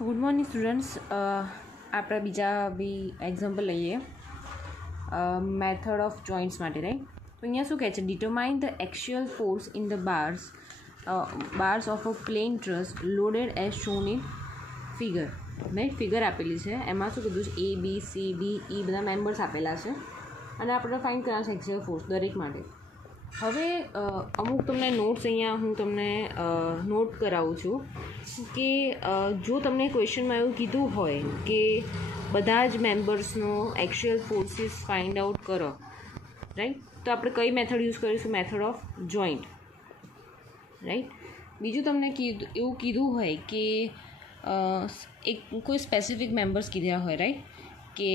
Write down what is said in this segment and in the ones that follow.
So good morning students. આપણે બીજા બી example લઈએ મેથડ ઓફ જોઇન્ટ્સ માટે, રાઈટ. તો અહીંયા શું કહે છે, determine the actual force in the bars of a plane truss loaded as shown in figure, right. Figure આપેલી છે, એમાં શું કીધું છે, A B C D E બધા મેમ્બર્સ આપેલા છે અને આપણે ફાઇન્ડ કરવાના છે એક્ચ્યુઅલ ફોર્સ દરેક માટે. હવે અમુક તમને નોટ્સ અહીંયા હું તમને નોટ કરાવું છું કે જો તમને ક્વેશ્ચનમાં એવું કીધું હોય કે બધા જ મેમ્બર્સનો એક્ચ્યુઅલ ફોર્સીસ ફાઇન્ડ આઉટ કરો, રાઈટ, તો આપણે કઈ મેથડ યુઝ કરીશું? Method of joint, right. બીજું તમને એવું કીધું હોય કે એક કોઈ સ્પેસિફિક મેમ્બર્સ કીધા હોય, રાઈટ, કે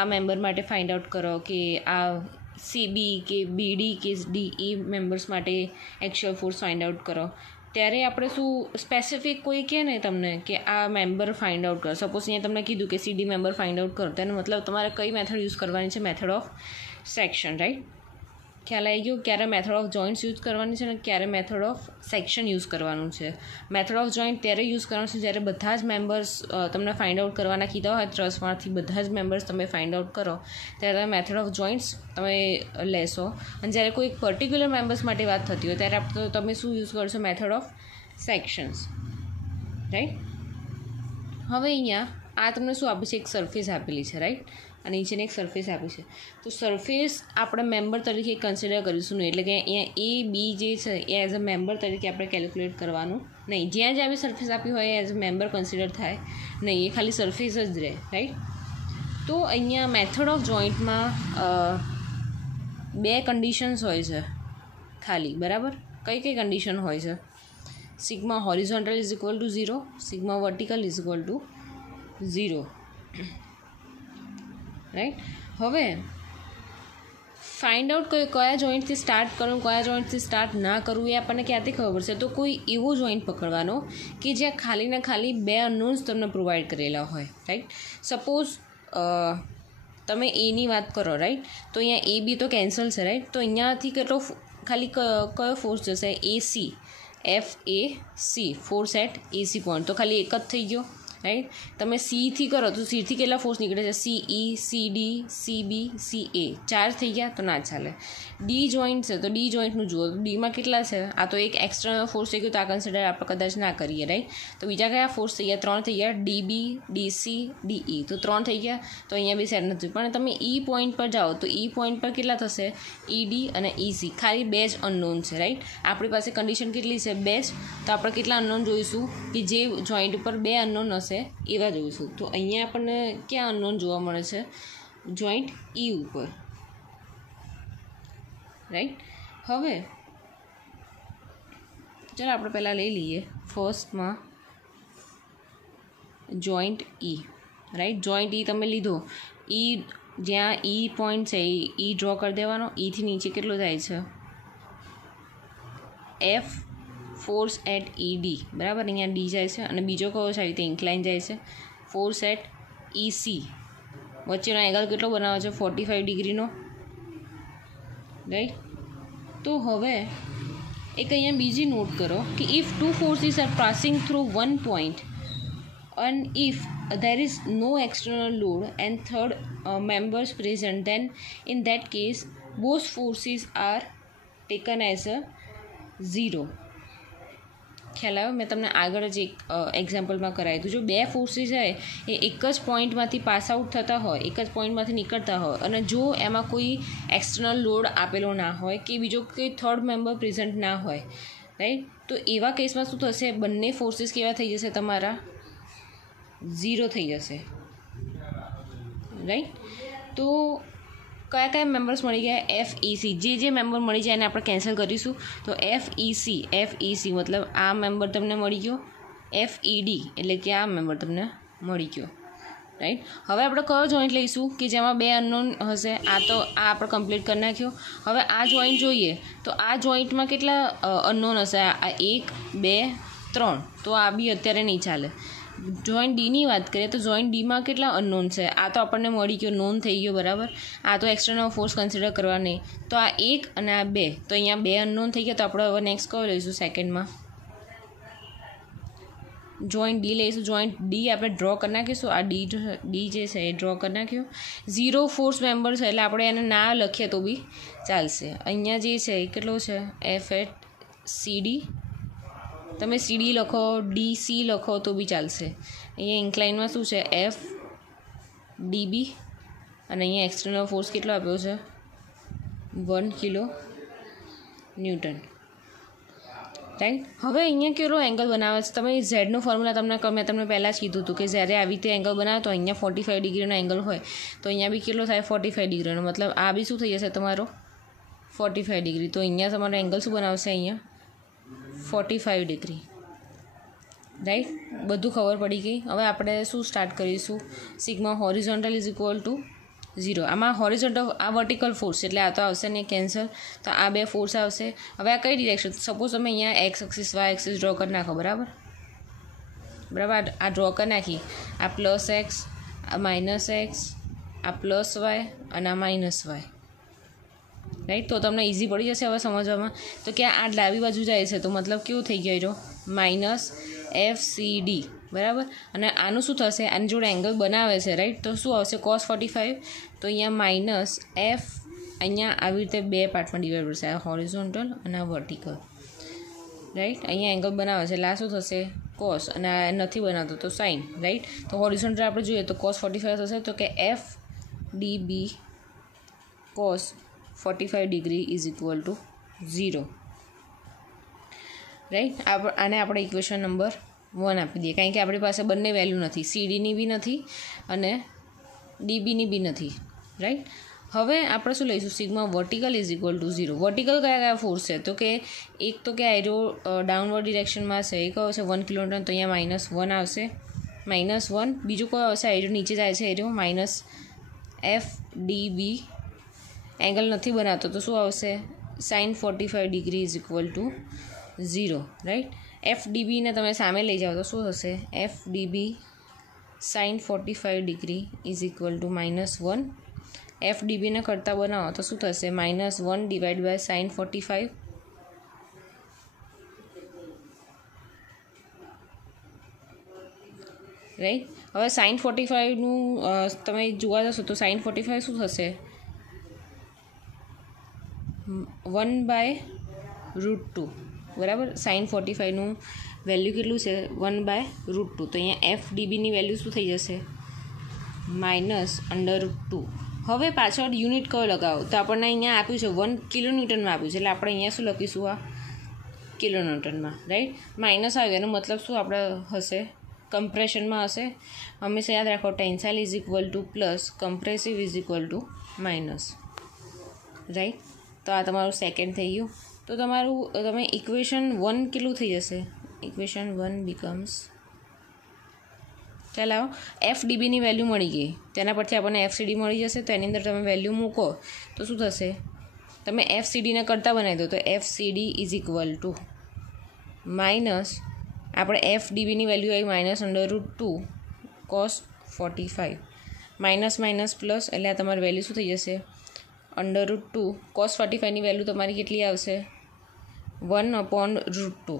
આ મેમ્બર માટે ફાઇન્ડ આઉટ કરો, કે આ CB કે BD કે DE મેમ્બર્સ માટે એક્ચ્યુઅલ ફોર્સ ફાઇન્ડ આઉટ કરો, ત્યારે આપણે શું સ્પેસિફિક કોઈ કહે ને તમને કે આ મેમ્બર ફાઇન્ડ આઉટ કરો, સપોઝ અહીંયા તમને કીધું કે CD મેમ્બર ફાઇન્ડ આઉટ કરો, તેનો મતલબ તમારે કઈ મેથડ યુઝ કરવાની છે? Method of section, right. ખ્યાલ આવી ગયો ક્યારે મેથડ ઓફ જોઇન્ટ્સ યુઝ કરવાની છે અને ક્યારે મેથડ ઓફ સેક્શન યુઝ કરવાનું છે. મેથડ ઓફ જોઇન્ટ ત્યારે યુઝ કરવાનું છે જ્યારે બધા જ મેમ્બર્સ તમને ફાઇન્ડ આઉટ કરવાના કીધા હોય, ટ્રસ્ટમાંથી બધા જ મેમ્બર્સ તમે ફાઇન્ડ આઉટ કરો ત્યારે તમે મેથડ ઓફ જોઇન્ટ્સ તમે લેશો. અને જ્યારે કોઈ પર્ટિક્યુલર મેમ્બર્સ માટે વાત થતી હોય ત્યારે તમે શું યુઝ કરશો? Method of sections, right. હવે અહીંયા આ તમને શું આપે છે? એક સરફેસ આપેલી છે, રાઈટ, અને નીચેની એક સરફેસ આપી છે. તો સરફેસ આપણે મેમ્બર તરીકે કન્સિડર કરીશું નહીં, એટલે કે અહીંયા A B જે છે એ એઝ અ મેમ્બર તરીકે આપણે કેલ્ક્યુલેટ કરવાનું નહીં. જ્યાં જ્યાં બી સરફેસ આપી હોય એઝ અ મેમ્બર કન્સિડર થાય નહીં, એ ખાલી સરફેસ જ રહે, રાઈટ. તો અહીંયા મેથડ ઓફ જોઈન્ટમાં બે કન્ડિશન્સ હોય છે ખાલી, બરાબર. કઈ કઈ કન્ડિશન હોય છે? Sigma horizontal is equal to 0, sigma vertical is equal to 0, right. હવે ફાઇન્ડ આઉટ કયા જોઈન્ટથી સ્ટાર્ટ કરવું, કયા જોઈન્ટથી સ્ટાર્ટ ના કરવું, એ આપણને ક્યાંથી ખબર પડશે? તો કોઈ એવો જોઈન્ટ પકડવાનો કે જ્યાં ખાલી ને ખાલી બે અનનોન્સ તમને પ્રોવાઈડ કરેલા હોય, રાઈટ. સપોઝ તમે એની વાત કરો, રાઈટ, તો અહીંયા AB તો કેન્સલ છે, રાઈટ. તો અહીંયાથી કેટલો ખાલી કયો ફોર્સ જશે? FAC, force at AC point, તો ખાલી એક જ થઈ ગયો, રાઈટ. તમે Cથી કરો તો Cથી કેટલા ફોર્સ નીકળે છે? CE, CD, CB, CA, 4 થઈ ગયા, તો ના ચાલે. D જોઈન્ટ છે તો D જોઈન્ટનું જુઓ, તો Dમાં કેટલા છે? આ તો એક એક્સ્ટર્નલ ફોર્સ થઈ ગયો, તો આ કન્સિડર આપણે કદાચ ના કરીએ, રાઈટ. તો બીજા કયા ફોર્સ થઈ ગયા? 3 થઈ ગયા, DB, DC, DE, તો 3 થઈ ગયા, તો અહીંયા બી સેટ નથી. પણ તમે E પોઈન્ટ પર જાઓ તો E પોઈન્ટ પર કેટલા થશે? ED અને EC, ખાલી બે જ અનનોન છે, રાઈટ. આપણી પાસે કન્ડિશન કેટલી છે? 2 જ. તો આપણે કેટલા અનનોન જોઈશું? કે જે જોઈન્ટ ઉપર 2 અનનોન હશે એવા જોઈશું. તો અહીંયા આપણને ક્યાં અનનોન જોવા મળે છે? જોઈન્ટ E ઉપર, રાઈટ. હવે ચાલો આપણે પહેલાં લઈ લઈએ ફર્સ્ટમાં joint E, right. Joint E તમે લીધો, E જ્યાં E પોઈન્ટ છે E ડ્રો કરી દેવાનો. Eથી નીચે કેટલો જાય છે? F, ફોર્સ એટ ED, બરાબર. અહીંયા D જાય છે અને બીજો કયો છે? આવી રીતે ઇન્ક્લાઇન જાય છે. ફોર્સ એટ EC, વચ્ચેનો એંગલ કેટલો બનાવે છે? 45 ડિગ્રીનો, રાઈટ. તો હવે એક અહીંયા બીજી નોટ કરો કે if two forces are passing through one point and if there is no external load and third members present, then in that case both forces are taken as a 0. ખ્યાલ આવ્યો? મેં તમને આગળ જ એક એક્ઝામ્પલમાં કરાવી હતું. જો બે ફોર્સીસ હોય એ એક જ પોઈન્ટમાંથી પાસ આઉટ થતા હોય, એક જ પોઈન્ટમાંથી નીકળતા હોય, અને જો એમાં કોઈ એક્સટર્નલ લોડ આપેલો ના હોય કે બીજો કોઈ થર્ડ મેમ્બર પ્રેઝન્ટ ના હોય, રાઈટ, તો એવા કેસમાં શું થશે? બંને ફોર્સીસ કેવા થઈ જશે? તમારા 0 થઈ જશે, રાઈટ. તો કયા કયા મેમ્બર્સ મળી ગયા? FEC, જે મેમ્બર મળી જાય એને આપણે કેન્સલ કરીશું. તો FEC મતલબ આ મેમ્બર તમને મળી ગયો. FED એટલે કે આ મેમ્બર તમને મળી ગયો, રાઈટ. હવે આપણે કયો જોઈન્ટ લઈશું કે જેમાં બે અનનોન હશે? આ તો આ આપણે કમ્પ્લીટ કરી નાખ્યો. હવે આ જોઈન્ટ જોઈએ તો આ જોઈન્ટમાં કેટલા અનનોન હશે? આ 1, 2, 3, તો આ બી અત્યારે નહીં ચાલે. જોઈન્ટ Dની વાત કરીએ તો જોઈન્ટ Dમાં કેટલા અનનોન છે? આ તો આપણને મળી ગયો, નોન થઈ ગયો, બરાબર. આ તો એક્સટર્નલ ફોર્સ કન્સિડર કરવા નહીં. તો આ 1 અને આ 2, તો અહીંયા 2 અનનોન થઈ ગયા. તો આપણે હવે નેક્સ્ટ કયો લઈશું? સેકન્ડમાં જોઈન્ટ ડી લઈશું. જોઈન્ટ ડી આપણે ડ્રો કરી નાખીશું. આ ડી જે છે એ ડ્રો કરી નાખ્યો. 0 ફોર્સ મેમ્બર છે એટલે આપણે એને ના લખીએ તો બી ચાલશે. અહીંયા જે છે એ કેટલો છે એફ એટ સીડી, તમે સીડી લખો, ડી સી લખો તો બી ચાલશે. અહીંયા ઇન્ક્લાઇનમાં શું છે એફ ડીબી, અને અહીંયા એક્સટર્નલ ફોર્સ કેટલો આપ્યો છે 1 કિલો ન્યૂટન, રાઈટ. હવે અહીંયા કેટલો એંગલ બનાવે છે, તમે ઝેડનું ફોર્મ્યુલા મેં તમને પહેલાં જ કીધું હતું કે જ્યારે આવી રીતે એંગલ બનાવે તો અહીંયા 45 ડિગ્રીનો એંગલ હોય તો અહીંયા બી કેટલો થાય 45 ડિગ્રીનો, મતલબ આ બી શું થઈ જશે તમારો 45 ડિગ્રી. તો અહીંયા તમારો એંગલ શું બનાવશે અહીંયા 45 ડિગ્રી, રાઈટ. બધું ખબર પડી ગઈ. હવે આપણે શું સ્ટાર્ટ કરીશું, sigma horizontal is equal to 0. આમાં હોરિઝોન્ટલ આ વર્ટિકલ ફોર્સ એટલે આ તો આવશે ને કેન્સલ, તો આ બે ફોર્સ આવશે. હવે આ કઈ ડિરેક્શન, સપોઝ તમે અહીંયા x axis y axis draw કરી નાખો, બરાબર. આ ડ્રો કરી નાખી, આ પ્લસ એક્સ, આ માઇનસ એક્સ, આ પ્લસ વાય અને આ માઇનસ વાય, રાઈટ. તો તમને ઇઝી પડી જશે હવે સમજવામાં. તો કે આ ડાબી બાજુ જાય છે તો મતલબ કેવું થઈ ગયું માઇનસ એફ સી ડી, બરાબર. અને આનું શું થશે, આની જોડે એંગલ બનાવે છે, રાઈટ. તો શું આવશે cos 45. તો અહીંયા માઇનસ એફ, અહીંયા આવી રીતે બે પાર્ટમાં ડિવાઈડ કરશે, આ હોરિઝોન્ટલ અને આ વર્ટિકલ, રાઈટ. અહીંયા એંગલ બનાવે છે એટલે આ શું થશે કોસ, અને આ નથી બનાવતો તો સાઇન, રાઈટ. તો હોરિઝોન્ટલ આપણે જોઈએ તો cos 45 થશે, તો કે F D B cos 45 degree is equal to 0, right. આને આપણે ઇક્વેશન નંબર 1 આપી દઈએ, કારણ કે આપણી પાસે બંને વેલ્યુ નથી, સીડીની બી નથી અને ડીબીની બી નથી, રાઈટ. હવે આપણે શું લઈશું, sigma vertical is equal to 0. Vertical કયા ફોર્સ છે, તો કે એક તો કે એરો ડાઉનવર્ડ ડિરેક્શનમાં છે, એ કયો છે 1 કિલોન્યુટન, તો અહીંયા -1 આવશે, -1. બીજું કયો આવશે, એરો નીચે જાય છે, arrow minus F D B, angle નથી બનાવતો તો શું આવશે sine 45 degree is equal to 0, right. F ડીબીને તમે સામે લઈ જાઓ તો શું થશે, F D B sine 45 degree is equal to -1. F ડીબીને કરતાં બનાવો તો શું થશે -1 ડિવાઈડ બાય સાઇન 45, રાઈટ. હવે સાઇન 45નું તમે જોવા જશો તો સાઇન 45 શું થશે 1/√2, બરાબર. સાઇન 45નું વેલ્યુ કેટલું છે 1/√2. તો અહીંયા એફ ડીબીની વેલ્યુ શું થઈ જશે -√2. હવે પાછળ યુનિટ કયો લગાવો તો આપણને અહીંયા આપ્યું છે 1 કિલોન્યુટનમાં આપ્યું છે, એટલે આપણે અહીંયા શું લખીશું આ કિલોન્યુટનમાં, રાઈટ. માઇનસ આવ્યું એનો મતલબ શું આપણે હશે કમ્પ્રેશનમાં હશે. હંમેશા યાદ રાખો tensile is equal two plus, compressive is equal to minus, right. તો આ તમારું સેકન્ડ થઈ ગયું. તો તમારું તમે ઇક્વેશન 1 કેટલું થઈ જશે, ઇક્વેશન 1 બીકમ્સ, ચાલો એફ ડીબીની વેલ્યુ મળી ગઈ, તેના પરથી આપણને એફ સીડી મળી જશે. તો એની અંદર તમે વેલ્યુ મૂકો તો શું થશે, તમે એફ સીડીને કરતાં બનાવી દો તો F CD is equal to minus, આપણે એફ ડીબીની વેલ્યુ આવી -√2 cos 45, માઇનસ માઇનસ પ્લસ, એટલે આ તમારી વેલ્યુ શું થઈ જશે √2 cos 45ની વેલ્યુ તમારી કેટલી આવશે 1/√2,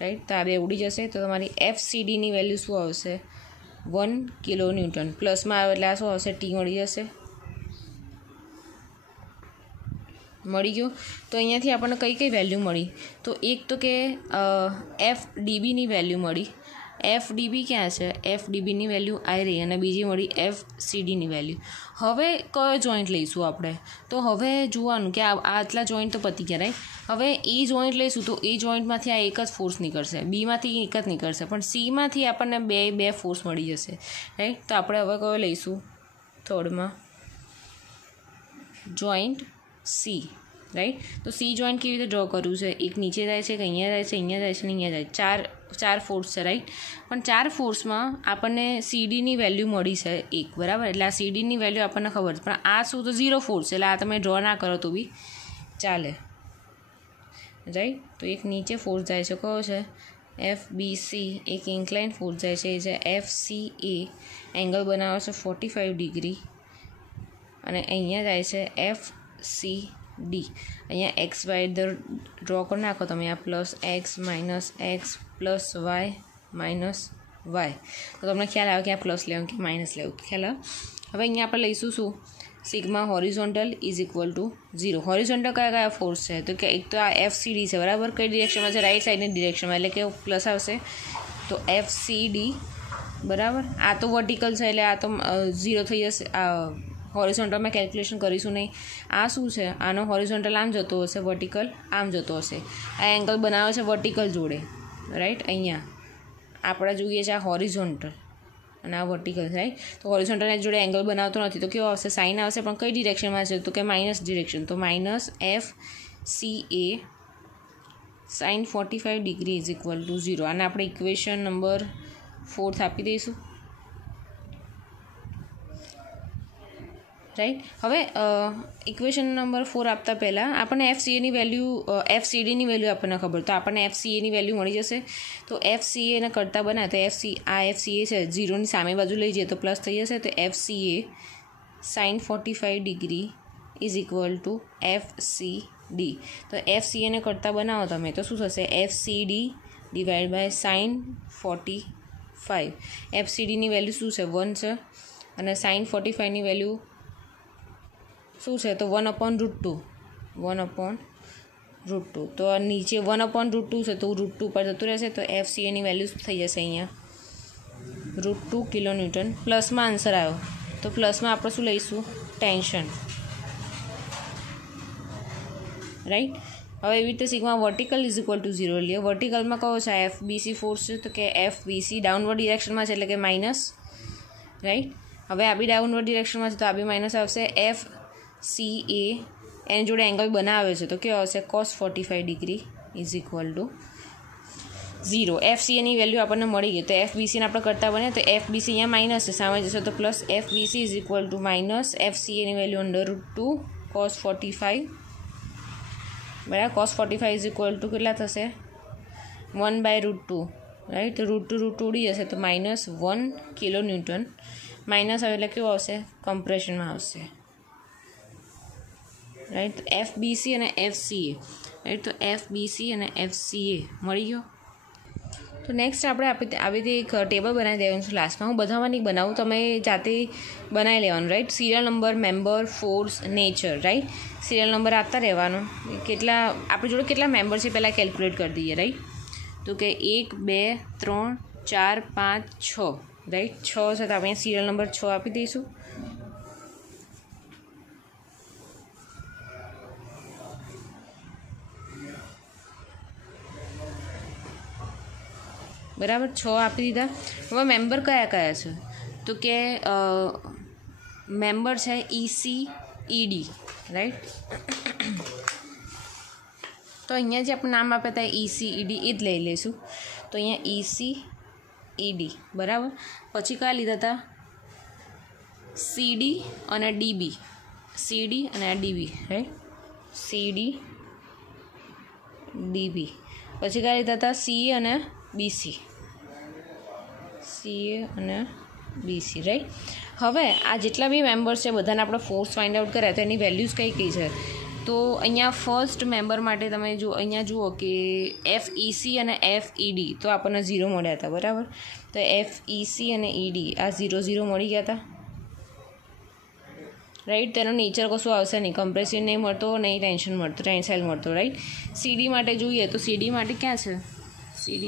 રાઈટ. તો આ બે ઉડી જશે. તો તમારી એફ સીડીની વેલ્યુ શું આવશે 1 કિલોન્યુટન, પ્લસમાં આવે એટલે આ શું આવશે ટી મળી જશે, મળી ગયો. તો અહીંયાથી આપણને કઈ કઈ વેલ્યુ મળી, તો એક તો કે એફ ડીબીની વેલ્યુ મળી, એફ ડીબી ક્યાં છે, એફ ડીબીની વેલ્યુ આવી રહી, અને બીજી મળી એફ સીડીની વેલ્યુ. હવે કયો જોઈન્ટ લઈશું આપણે, તો હવે જોવાનું કે આટલા જોઈન્ટ તો પતી ગયા, રાઈટ. હવે એ જોઈન્ટ લઈશું તો એ જોઈન્ટમાંથી આ એક જ ફોર્સ નીકળશે, બીમાંથી એક જ નીકળશે, પણ સીમાંથી આપણને બે ફોર્સ મળી જશે, રાઈટ. તો આપણે હવે કયો લઈશું થર્ડમાં જોઈન્ટ સી, રાઈટ. તો સી જોઈન્ટ કેવી રીતે ડ્રો કરવું છે, એક નીચે જાય છે, એક અહીંયા જાય છે, અહીંયા જાય છે ને અહીંયા જાય, ચાર ફોર્સ છે, રાઈટ. પણ ચાર ફોર્સમાં આપણને સીડીની વેલ્યુ મળી છે એક, બરાબર. એટલે આ સીડીની વેલ્યુ આપણને ખબર છે, પણ આ શું તો 0 ફોર્સ છે, એટલે આ તમે ડ્રો ના કરો તો બી ચાલે, રાઈટ. તો એક નીચે ફોર્સ જાય છે કયો છે એફ બી સી, એક ઇન્ક્લાઇન ફોર્સ જાય છે એ છે એફ સી એ, એંગલ બનાવે છે 45 ડિગ્રી, અને અહીંયા જાય છે એફ સી ડી. અહીંયા એક્સ વાય ડ્રો કરી નાખો તમે, આ +x - x +y minus y. તો તમને ખ્યાલ આવે કે આ પ્લસ લેવું કે માઇનસ લેવું, ખ્યાલ આવે. હવે અહીંયા આપણે લઈશું શું, sigma horizontal is equal to 0. Horizontal કયા ફોર્સ છે, તો કે એક તો આ FCD છે બરાબર, કઈ ડિરેક્શનમાં છે, રાઈટ સાઈડની ડિરેક્શનમાં, એટલે કે પ્લસ આવશે. તો FCD બરાબર, આ તો વર્ટિકલ છે એટલે આ તો 0 થઈ જશે. આ હોરિઝોન્ટલમાં કેલ્ક્યુલેશન કરીશું નહીં. આ શું છે, આનો હોરિઝોન્ટલ આમ જતો હશે, વર્ટિકલ આમ જતો હશે. આ એંગલ બનાવે છે વર્ટિકલ જોડે, રાઈટ. અહીંયા આપણે જોઈએ છે આ હોરિઝોન્ટલ અને આ વર્ટિકલ, રાઈટ. તો હોરિઝોન્ટલ જોડે એંગલ બનાવતો નથી તો કેવો આવશે, સાઇન આવશે, પણ કઈ ડિરેક્શનમાં છે, તો કે માઇનસ ડિરેક્શન. તો minus FCA sin 45 degree is equal to 0. આને આપણે ઇક્વેશન નંબર 4 આપી દઈશું, રાઈટ. હવે ઇક્વેશન નંબર 4 આપતા પહેલાં આપણને FCAની વેલ્યુ, FCDની વેલ્યુ આપણને ખબર, તો આપણને FCAની વેલ્યુ મળી જશે. તો FCAને કરતાં બનાવે તો આ FCA છે 0ની સામે બાજુ લઈ જઈએ તો પ્લસ થઈ જશે. તો FCA sin 45 degree is equal two FCD. તો FCAને કરતાં બનાવો તમે તો શું થશે, FCD ડિવાઈડ બાય sin 45. FCDની વેલ્યુ શું છે, 1 છે, અને sin 45ની વેલ્યુ શું છે, તો 1/√2. 1/√2. તો નીચે 1/√2 છે તો √2 પર જતું રહેશે. તો FCAની વેલ્યુ થઈ જશે અહીંયા √2 કિલોન્યુટન. પ્લસમાં આન્સર આવ્યો તો પ્લસમાં આપણે શું લઈશું, ટેન્શન, રાઈટ. હવે એવી રીતે sigma vertical is equal to 0 લઈએ. વર્ટિકલમાં કયો છે, FBC ફોર્સ છે, તો કે FBC ડાઉનવર્ડ ડિરેક્શનમાં છે એટલે કે માઇનસ, રાઈટ. હવે આ બી ડાઉનવર્ડ ડિરેક્શનમાં છે તો આ બી માઇનસ આવશે. FCA એની જોડે એંગલ બનાવે છે તો કેવો આવશે, cos 45 degree is equal to 0. FCAની વેલ્યુ આપણને મળી ગઈ. તો FBCને આપણે કરતા બને તો FBC અહીંયા માઇનસ છે, સામે જશે તો plus. FBC is equal to minus FCAની વેલ્યુ √2 cos 45 બરાબર. cos 45 ઇઝ ઇક્વલ ટુ કેટલા થશે, 1/√2, રાઈટ. તો √2 ઉડી જશે તો -1 કિલોન્યુટન. માઇનસ આવે એટલે કેવું આવશે, કમ્પ્રેશનમાં આવશે, રાઈટ. તો FBC અને FCA, રાઈટ. તો FBC અને FCA મળી ગયો. તો નેક્સ્ટ આપણે આવી રીતે એક ટેબલ બનાવી દેવાનું છે લાસ્ટમાં. હું બધામાં નહીં બનાવું, તમે જાતે બનાવી લેવાનું, right. Serial number, member, force, nature, right. Serial number આપતા રહેવાનો, કેટલા આપણી જોડે કેટલા મેમ્બર છે પહેલાં કેલ્ક્યુલેટ કરી દઈએ, રાઈટ. તો કે 1 2 3 4 5 6, રાઈટ. 6 છે તો આપણે સિરિયલ નંબર 6 આપી દઈશું. બરાબર, 6 આપી દીધા. હવે મેમ્બર કયા કયા છે, તો કે મેમ્બર છે ECED, રાઈટ. તો અહીંયા જે આપણે નામ આપ્યા હતા ECED એ જ લઈ લઈશું. તો અહીંયા ECED બરાબર. પછી કયા લીધા હતા, CD અને DB, CD અને DB, રાઈટ. CD DB. પછી કયા લીધા હતા, CA અને BC, CA અને BC, રાઈટ. હવે આ જેટલા બી મેમ્બર્સ છે બધાને આપણે ફોર્સ ફાઇન્ડ આઉટ કર્યા તો એની વેલ્યુઝ કઈ કઈ છે. તો અહીંયા ફર્સ્ટ મેમ્બર માટે તમે જો અહીંયા જુઓ કે FEC અને FED તો આપણને 0 મળ્યા હતા, બરાબર. તો FEC અને ED આ 0 0 મળી ગયા હતા, રાઈટ. તેનો નેચર કશું આવશે નહીં, કમ્પ્રેસિવ નહીં મળતો, નહીં ટેન્શન મળતો, ટેન્સાઇલ મળતો, રાઈટ. CD માટે જોઈએ તો CD માટે ક્યાં છે, CD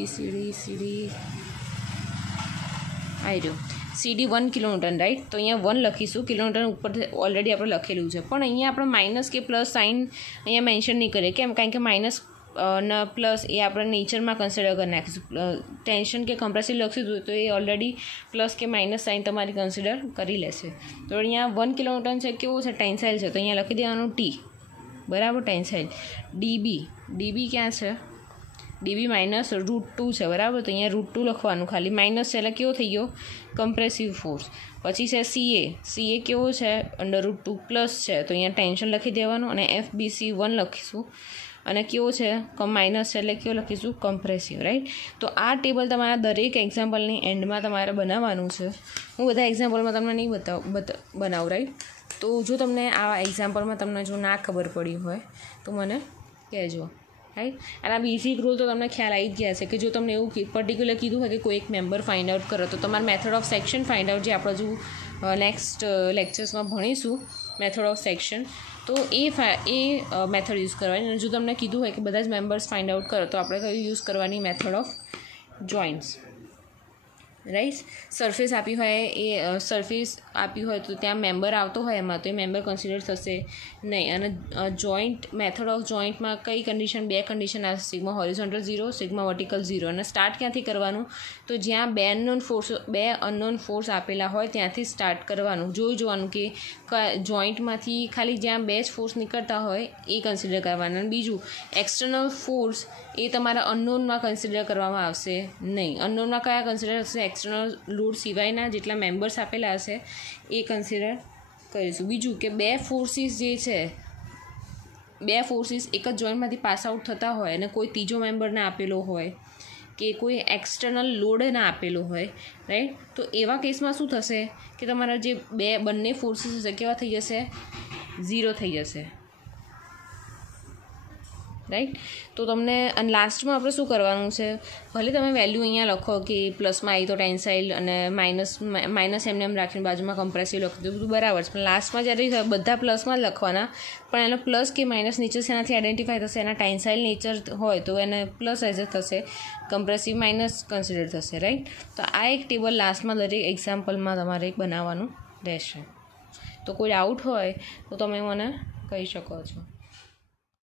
આવી રહ્યો, CD 1 કિલોન્યુટન, રાઈટ. તો અહીંયા 1 લખીશું, કિલોન્યુટન ઉપર ઓલરેડી આપણે લખેલું છે. પણ અહીંયા આપણે માઇનસ કે પ્લસ સાઇન અહીંયા મેન્શન નહીં કરીએ, કેમ, કારણ કે માઇનસ ના પ્લસ એ આપણે નેચરમાં કન્સિડર કરી નાખીશું. ટેન્શન કે કમ્પ્રેસિવ લખીશું તો એ ઓલરેડી પ્લસ કે માઇનસ સાઇન તમારી કન્સિડર કરી લેશે. તો અહીંયા 1 કિલોન્યુટન છે, કેવું છે, ટેન્સાઇલ છે, તો અહીંયા લખી દેવાનું T, બરાબર, ટેન્સાઇલ. DB ક્યાં છે, DB -√2 છે, બરાબર. તો અહીંયા √2 લખવાનું, ખાલી માઇનસ છે એટલે કેવો થઈ ગયો, કમ્પ્રેસિવ ફોર્સ. પછી છે CA કેવો છે, √2 પ્લસ છે, તો અહીંયા ટેન્શન લખી દેવાનું. અને FBC 1 લખીશું, અને કેવો છે, માઇનસ છે એટલે કેવો લખીશું, કમ્પ્રેસિવ, રાઈટ. તો આ ટેબલ તમારા દરેક એક્ઝામ્પલની એન્ડમાં તમારે બનાવવાનું છે. હું બધા એક્ઝામ્પલમાં તમને નહીં બનાવું, રાઈટ. તો જો તમને આ એક્ઝામ્પલમાં તમને જો ના ખબર પડી હોય તો મને કહેજો. રાઈટ. અને આ બેઝિક રૂલ તો તમને ખ્યાલ આવી જ ગયા છે કે જો તમને એવું પર્ટિક્યુલર કીધું હોય કે કોઈ એક મેમ્બર ફાઇન્ડ આઉટ કરો તો તમારે method of section find out, જે આપણે હજુ નેક્સ્ટ લેક્ચર્સમાં ભણીશું, મેથડ ઓફ સેક્શન, તો એ મેથડ યુઝ કરવાની. અને જો તમને કીધું હોય કે બધા જ મેમ્બર્સ ફાઇન્ડ આઉટ કરો તો આપણે કયું યુઝ કરવાની, method of joints, right. Surface આપી હોય, એ સરફેસ આપી હોય તો ત્યાં મેમ્બર આવતો હોય એમાં, તો એ મેમ્બર કન્સિડર થશે નહીં. અને જોઈન્ટ, મેથડ ઓફ જોઈન્ટમાં કઈ કન્ડિશન, બે કન્ડિશન આવશે, સિગ્મા હોરિઝોન્ટલ 0, સિગ્મા વર્ટિકલ 0. અને સ્ટાર્ટ ક્યાંથી કરવાનું, તો જ્યાં બે અનનોન ફોર્સ આપેલા હોય ત્યાંથી સ્ટાર્ટ કરવાનું. જોવાનું કે જોઈન્ટમાંથી ખાલી જ્યાં બે જ ફોર્સ નીકળતા હોય એ કન્સિડર કરવાના. અને બીજું, એક્સટર્નલ ફોર્સ એ તમારા અનનોનમાં કન્સિડર કરવામાં આવશે નહીં. અનનોનમાં કયા કન્સિડર થશે, એક્સટર્નલ લોડ સિવાયના જેટલા મેમ્બર્સ આપેલા હશે એ કન્સિડર કરીશું. બીજું કે બે ફોર્સીસ જે છે, બે ફોર્સીસ એક જ જોઈન્ટમાંથી પાસ આઉટ થતા હોય અને કોઈ ત્રીજો મેમ્બર ના આપેલો હોય કે કોઈ એક્સટર્નલ લોડ ના આપેલો હોય, રાઈટ, તો એવા કેસમાં શું થશે કે તમારા જે બંને ફોર્સીસ હશે કેવા થઈ જશે, 0 થઈ જશે, રાઈટ. તો તમને, અને લાસ્ટમાં આપણે શું કરવાનું છે, ભલે તમે વેલ્યુ અહીંયા લખો કે પ્લસમાં આવી તો ટેન્સાઇલ અને માઇનસ એમને એમ રાખીને બાજુમાં કમ્પ્રેસિવ લખી દો, બધું બરાબર છે, પણ લાસ્ટમાં જ્યારે બધા પ્લસમાં જ લખવાના, પણ એનો પ્લસ કે માઇનસ નેચર શેનાથી આઈડેન્ટિફાઈ થશે, એના ટેન્સાઇલ નેચર હોય તો એને પ્લસ એઝ થશે, કમ્પ્રેસિવ માઇનસ કન્સિડર થશે, રાઈટ. તો આ એક ટેબલ લાસ્ટમાં દરેક એક્ઝામ્પલમાં તમારે એક બનાવવાનું રહેશે. તો કોઈ ડાઉટ હોય તો તમે મને કહી શકો છો.